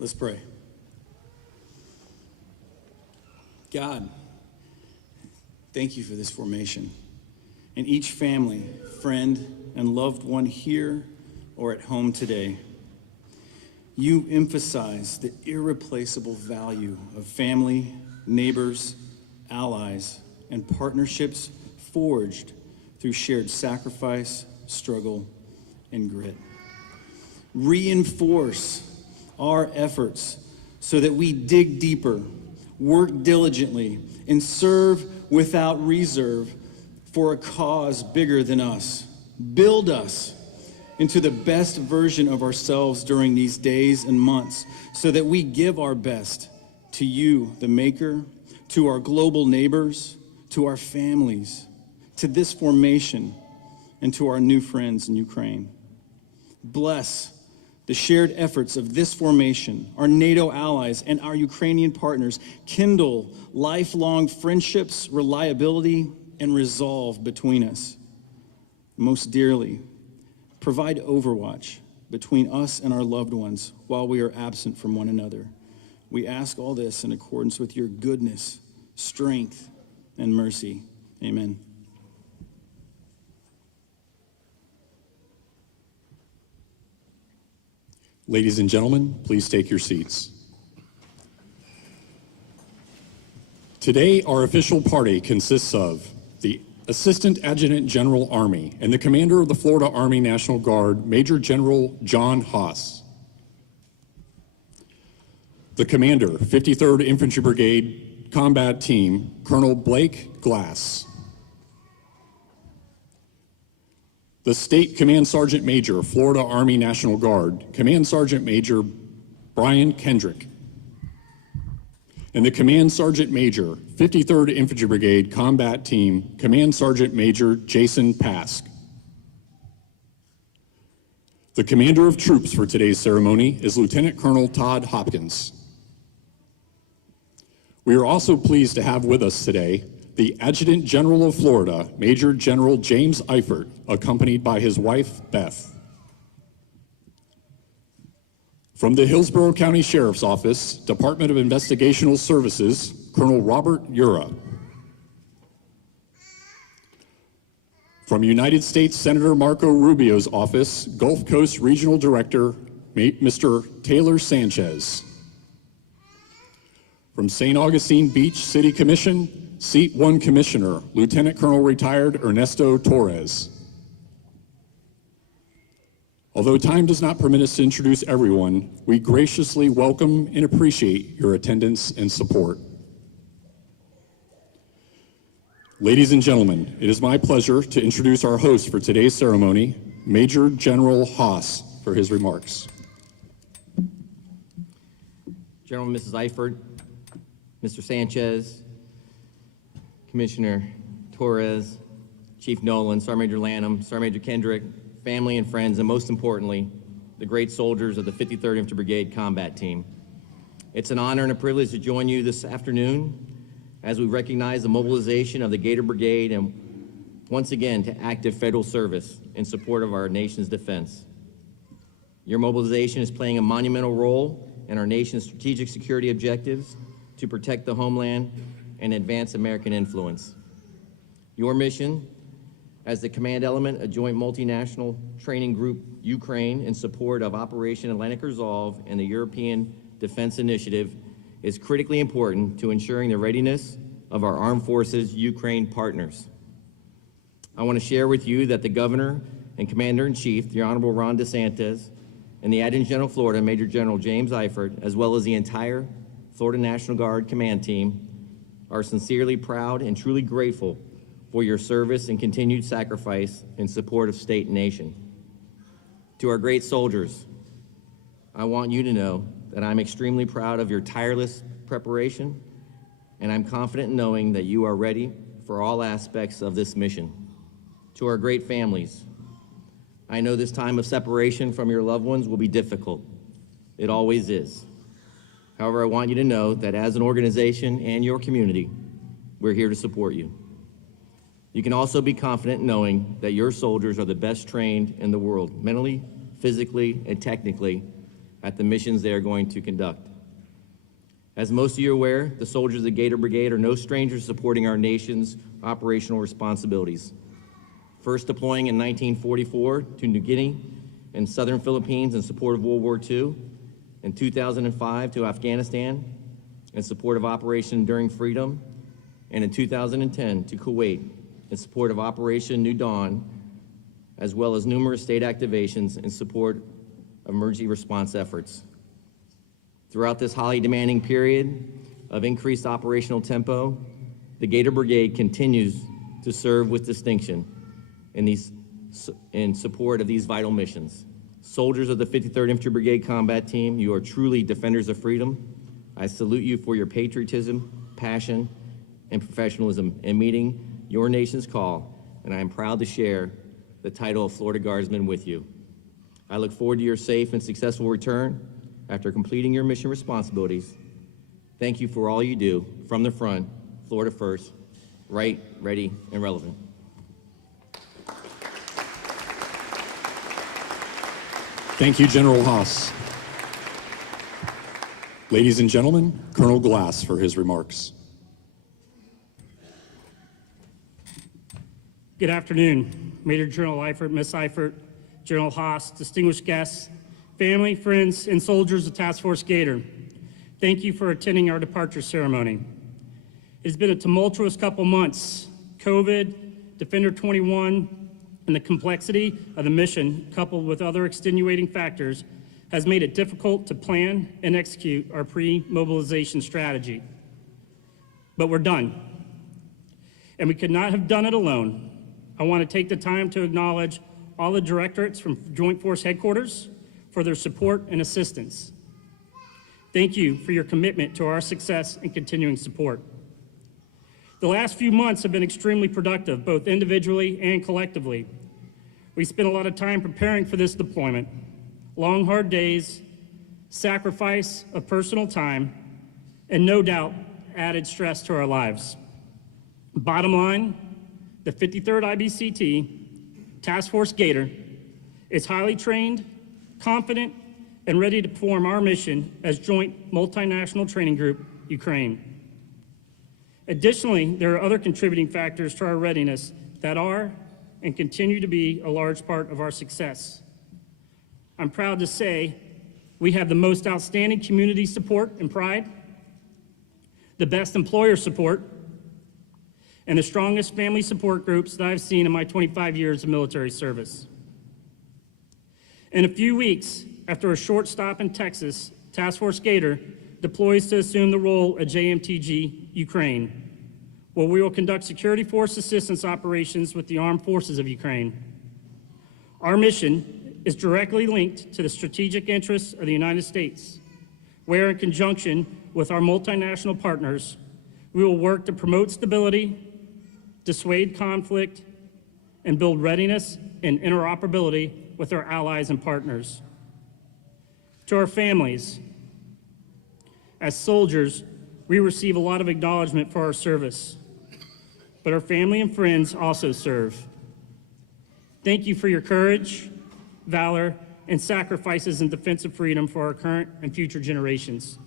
Let's pray. God, thank you for this formation and each family, friend, and loved one here or at home today. You emphasize the irreplaceable value of family, neighbors, allies, and partnerships forged through shared sacrifice, struggle, and grit. Reinforce our efforts so that we dig deeper, work diligently, and serve without reserve for a cause bigger than us. Build us into the best version of ourselves during these days and months so that we give our best to you, the Maker, to our global neighbors, to our families, to this formation, and to our new friends in Ukraine. Bless the shared efforts of this formation, our NATO allies, and our Ukrainian partners. Kindle lifelong friendships, reliability, and resolve between us. Most dearly, provide overwatch between us and our loved ones while we are absent from one another. We ask all this in accordance with your goodness, strength, and mercy. Amen. Ladies and gentlemen, please take your seats. Today, our official party consists of the Assistant Adjutant General Army and the Commander of the Florida Army National Guard, Major General John Haas. The Commander, 53rd Infantry Brigade Combat Team, Colonel Blake Glass. The State Command Sergeant Major, Florida Army National Guard, Command Sergeant Major Brian Kendrick. And the Command Sergeant Major, 53rd Infantry Brigade Combat Team, Command Sergeant Major Jason Pask. The Commander of Troops for today's ceremony is Lieutenant Colonel Todd Hopkins. We are also pleased to have with us today the Adjutant General of Florida, Major General James Eifert, accompanied by his wife, Beth. From the Hillsborough County Sheriff's Office, Department of Investigational Services, Colonel Robert Ura. From United States Senator Marco Rubio's office, Gulf Coast Regional Director, Mr. Taylor Sanchez. From St. Augustine Beach City Commission, Seat 1 Commissioner, Lieutenant Colonel Retired Ernesto Torres. Although time does not permit us to introduce everyone, we graciously welcome and appreciate your attendance and support. Ladies and gentlemen, it is my pleasure to introduce our host for today's ceremony, Major General Haas, for his remarks. General and Mrs. Eifert, Mr. Sanchez, Commissioner Torres, Chief Nolan, Sergeant Major Lanham, Sergeant Major Kendrick, family and friends, and most importantly, the great soldiers of the 53rd Infantry Brigade Combat Team. It's an honor and a privilege to join you this afternoon as we recognize the mobilization of the Gator Brigade and once again to active federal service in support of our nation's defense. Your mobilization is playing a monumental role in our nation's strategic security objectives to protect the homeland and advance American influence. Your mission as the command element of Joint Multinational Training Group Ukraine in support of Operation Atlantic Resolve and the European Defense Initiative is critically important to ensuring the readiness of our armed forces Ukraine partners. I want to share with you that the Governor and Commander-in-Chief, the Honorable Ron DeSantis, and the Adjutant General of Florida, Major General James Eifert, as well as the entire Florida National Guard Command Team, are sincerely proud and truly grateful for your service and continued sacrifice in support of state and nation. To our great soldiers, I want you to know that I'm extremely proud of your tireless preparation, and I'm confident in knowing that you are ready for all aspects of this mission. To our great families, I know this time of separation from your loved ones will be difficult. It always is. However, I want you to know that as an organization and your community, we're here to support you. You can also be confident knowing that your soldiers are the best trained in the world, mentally, physically, and technically, at the missions they are going to conduct. As most of you are aware, the soldiers of the Gator Brigade are no strangers supporting our nation's operational responsibilities. First deploying in 1944 to New Guinea and southern Philippines in support of World War II, in 2005 to Afghanistan in support of Operation Enduring Freedom, and in 2010 to Kuwait in support of Operation New Dawn, as well as numerous state activations in support of emergency response efforts. Throughout this highly demanding period of increased operational tempo, the Gator Brigade continues to serve with distinction in support of these vital missions. Soldiers of the 53rd Infantry Brigade Combat Team, you are truly defenders of freedom. I salute you for your patriotism, passion, and professionalism in meeting your nation's call, and I am proud to share the title of Florida Guardsman with you. I look forward to your safe and successful return after completing your mission responsibilities. Thank you for all you do from the front, Florida first, right, ready, and relevant. Thank you, General Haas. Ladies and gentlemen, Colonel Glass for his remarks. Good afternoon, Major General Eifert, Miss Eifert, General Haas, distinguished guests, family, friends, and soldiers of Task Force Gator. Thank you for attending our departure ceremony. It's been a tumultuous couple months. COVID, Defender 21, and the complexity of the mission, coupled with other extenuating factors, has made it difficult to plan and execute our pre-mobilization strategy. But we're done, and we could not have done it alone. I want to take the time to acknowledge all the directorates from Joint Force Headquarters for their support and assistance. Thank you for your commitment to our success and continuing support. The last few months have been extremely productive, both individually and collectively. We spent a lot of time preparing for this deployment. Long, hard days, sacrifice of personal time, and no doubt added stress to our lives. Bottom line, the 53rd IBCT, Task Force Gator, is highly trained, confident, and ready to perform our mission as Joint Multinational Training Group, Ukraine. Additionally, there are other contributing factors to our readiness that are and continue to be a large part of our success. I'm proud to say we have the most outstanding community support and pride, the best employer support, and the strongest family support groups that I've seen in my 25 years of military service. In a few weeks, after a short stop in Texas, Task Force Gator deploys to assume the role of JMTG Ukraine, where we will conduct security force assistance operations with the armed forces of Ukraine. Our mission is directly linked to the strategic interests of the United States, where in conjunction with our multinational partners, we will work to promote stability, dissuade conflict, and build readiness and interoperability with our allies and partners. To our families, as soldiers, we receive a lot of acknowledgement for our service, but our family and friends also serve. Thank you for your courage, valor, and sacrifices in defense of freedom for our current and future generations.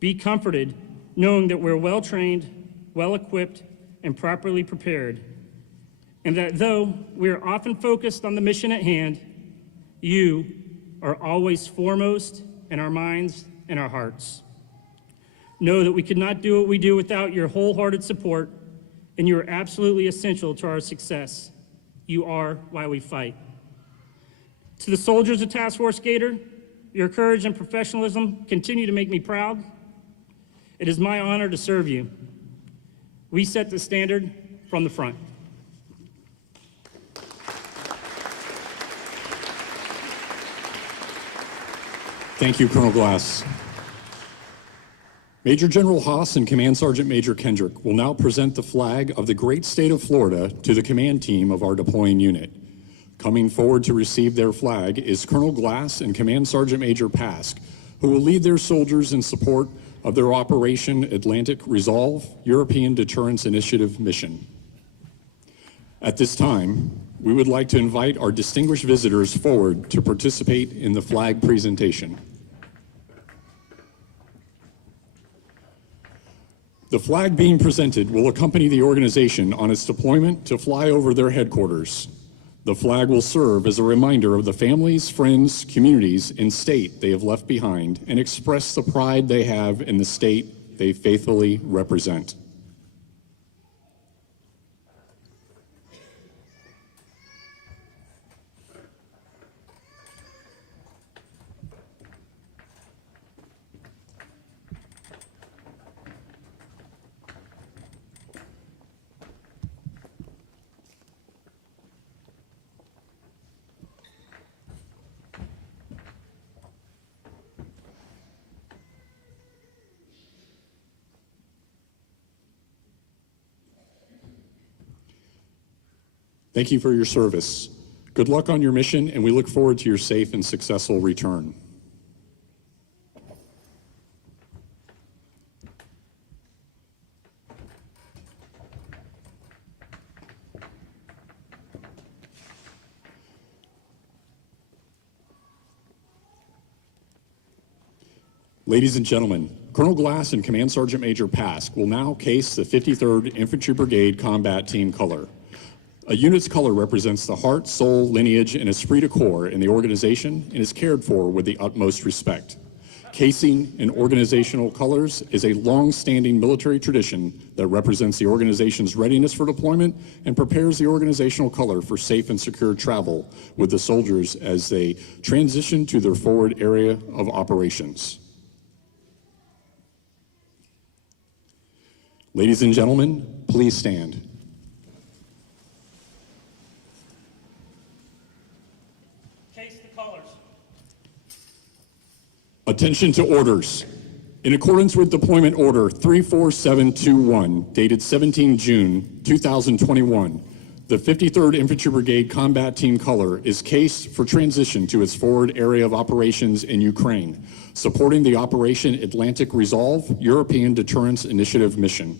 Be comforted knowing that we're well-trained, well-equipped, and properly prepared, and that though we are often focused on the mission at hand, you are always foremost in our minds and our hearts. Know that we could not do what we do without your wholehearted support, and you are absolutely essential to our success. You are why we fight. To the soldiers of Task Force Gator, your courage and professionalism continue to make me proud. It is my honor to serve you. We set the standard from the front. Thank you, Colonel Glass. Major General Haas and Command Sergeant Major Kendrick will now present the flag of the great state of Florida to the command team of our deploying unit. Coming forward to receive their flag is Colonel Glass and Command Sergeant Major Pask, who will lead their soldiers in support of their Operation Atlantic Resolve European Deterrence Initiative mission. At this time, we would like to invite our distinguished visitors forward to participate in the flag presentation. The flag being presented will accompany the organization on its deployment to fly over their headquarters. The flag will serve as a reminder of the families, friends, communities, and state they have left behind and express the pride they have in the state they faithfully represent. Thank you for your service. Good luck on your mission, and we look forward to your safe and successful return. Ladies and gentlemen, Colonel Glass and Command Sergeant Major Pask will now case the 53rd Infantry Brigade Combat Team color. A unit's color represents the heart, soul, lineage, and esprit de corps in the organization and is cared for with the utmost respect. Casing in organizational colors is a long-standing military tradition that represents the organization's readiness for deployment and prepares the organizational color for safe and secure travel with the soldiers as they transition to their forward area of operations. Ladies and gentlemen, please stand. Attention to orders. In accordance with Deployment Order 34721, dated 17 June 2021, the 53rd Infantry Brigade Combat Team color is cased for transition to its forward area of operations in Ukraine, supporting the Operation Atlantic Resolve European Deterrence Initiative mission.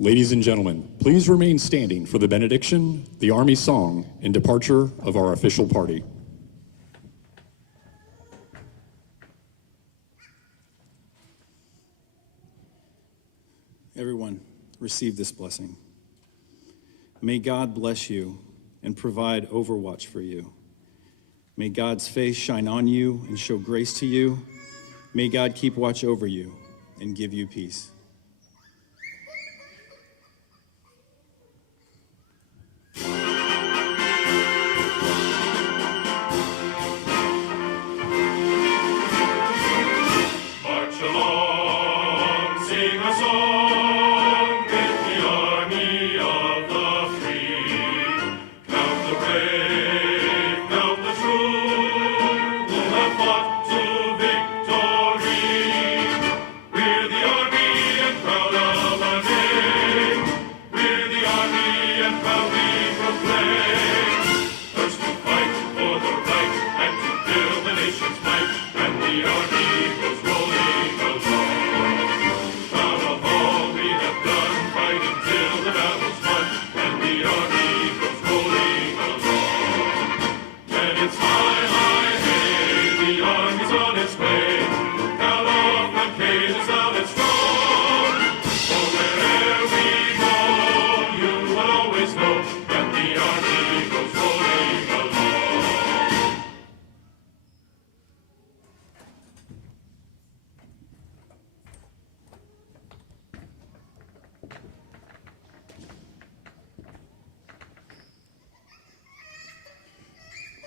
Ladies and gentlemen, please remain standing for the benediction, the Army song, and departure of our official party. Everyone, receive this blessing. May God bless you and provide overwatch for you. May God's face shine on you and show grace to you. May God keep watch over you and give you peace. And the army goes rolling along. Proud of all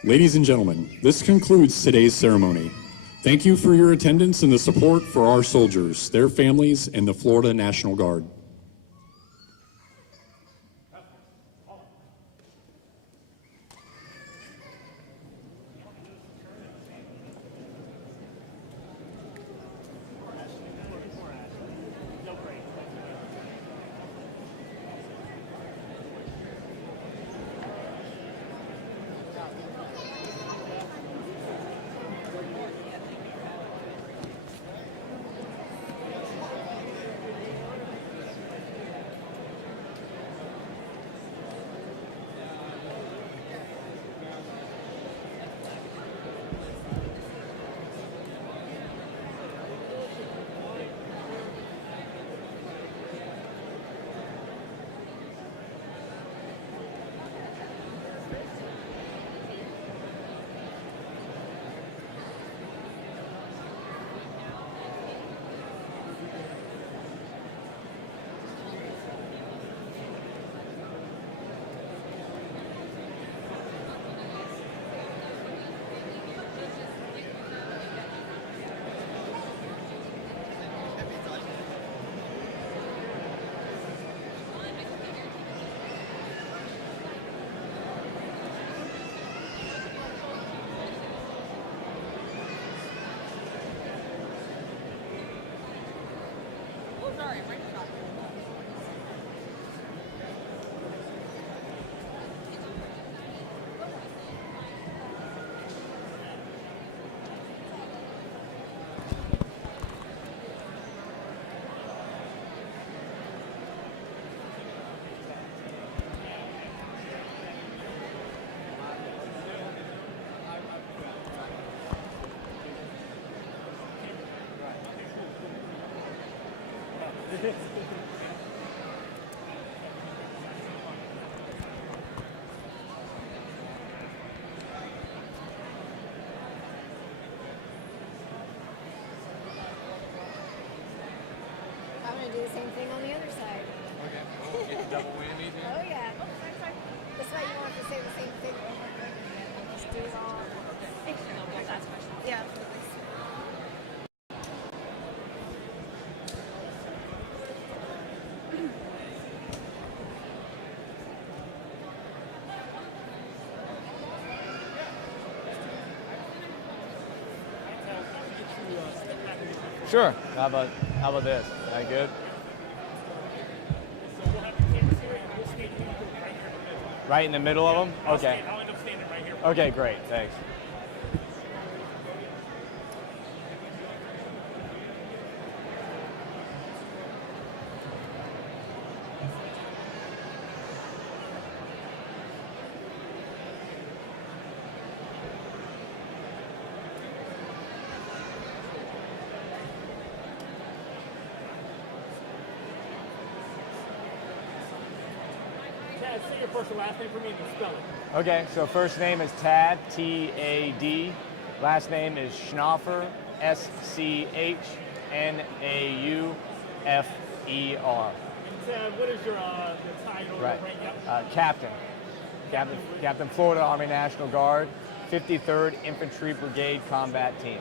Ladies and gentlemen, this concludes today's ceremony. Thank you for your attendance and the support for our soldiers, their families, and the Florida National Guard. I'm gonna do the same thing on the other side. Okay, we'll get the double whammy. Oh yeah. That's why you want to say the same thing. Just do it all. Yeah. Sure. How about this? Is that good? Right in the middle of them? Okay. I'll end up standing right here. Okay, great. Thanks. Chad, say your first and last name for me and spell it. Okay, so first name is Tad, T-A-D. Last name is Schnaufer, S-C-H-N-A-U-F-E-R. And Chad, what is your title? Right. Rank? Yep. Captain, Florida Army National Guard, 53rd Infantry Brigade Combat Team.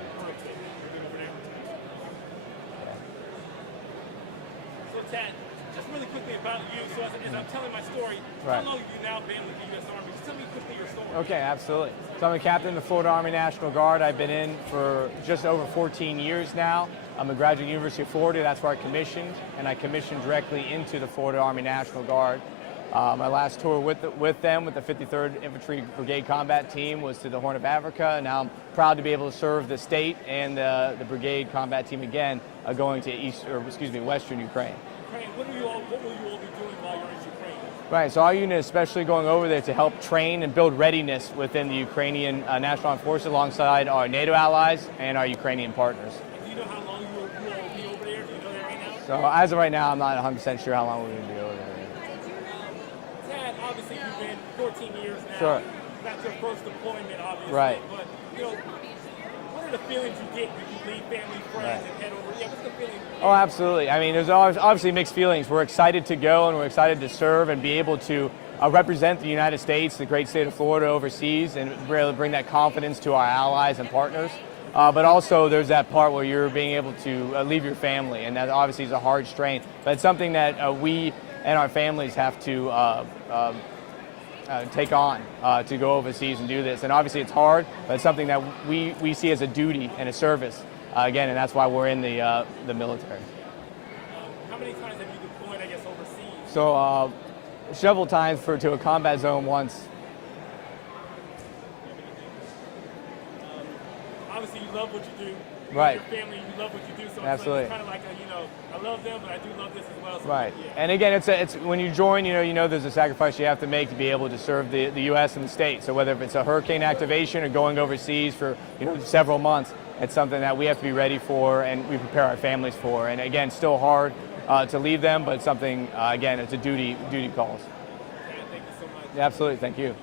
So Chad, just really quickly about you. So as I'm telling my story, Right. how long have you now been with the U.S. Army? Just tell me quickly your story. Okay, absolutely. So I'm a captain of the Florida Army National Guard. I've been in for just over 14 years now. I'm a graduate of the University of Florida. That's where I commissioned, and I commissioned directly into the Florida Army National Guard. My last tour with them, with the 53rd Infantry Brigade Combat Team, was to the Horn of Africa, and now I'm proud to be able to serve the state and the Brigade Combat Team again, going to Western Ukraine. Ukraine, what will you all be doing while you're in Ukraine? Right, so our unit is especially going over there to help train and build readiness within the Ukrainian National Armed Forces alongside our NATO allies and our Ukrainian partners. Do you know how long you will be over there? Do you know that right now? So as of right now, I'm not 100% sure how long we're going to be over there. Chad, obviously you've been 14 years now. Sure. That's your first deployment, obviously. Right. But, what are the feelings you get when you leave family, friends, and head over? Yeah, what's the feeling? Oh, absolutely. I mean, there's obviously mixed feelings. We're excited to go and we're excited to serve and be able to represent the United States, the great state of Florida overseas, and really bring that confidence to our allies and partners. But also there's that part where you're being able to leave your family, and that obviously is a hard strain. But it's something that we and our families have to take on to go overseas and do this. And obviously it's hard, but it's something that we see as a duty and a service, again, and that's why we're in the military. How many times have you deployed, I guess, overseas? So several times to a combat zone once. Obviously, you love what you do. You Right. love your family, you love what you do. So Absolutely. it's kind of like, I love them, but I do love this as well. So Right. Yeah. And again, it's when you join, you know there's a sacrifice you have to make to be able to serve the U.S. and the state. So whether it's a hurricane activation or going overseas for several months, it's something that we have to be ready for and we prepare our families for. And again, still hard to leave them, but it's something, again, it's a duty calls. Thank you so much. Absolutely. Thank you.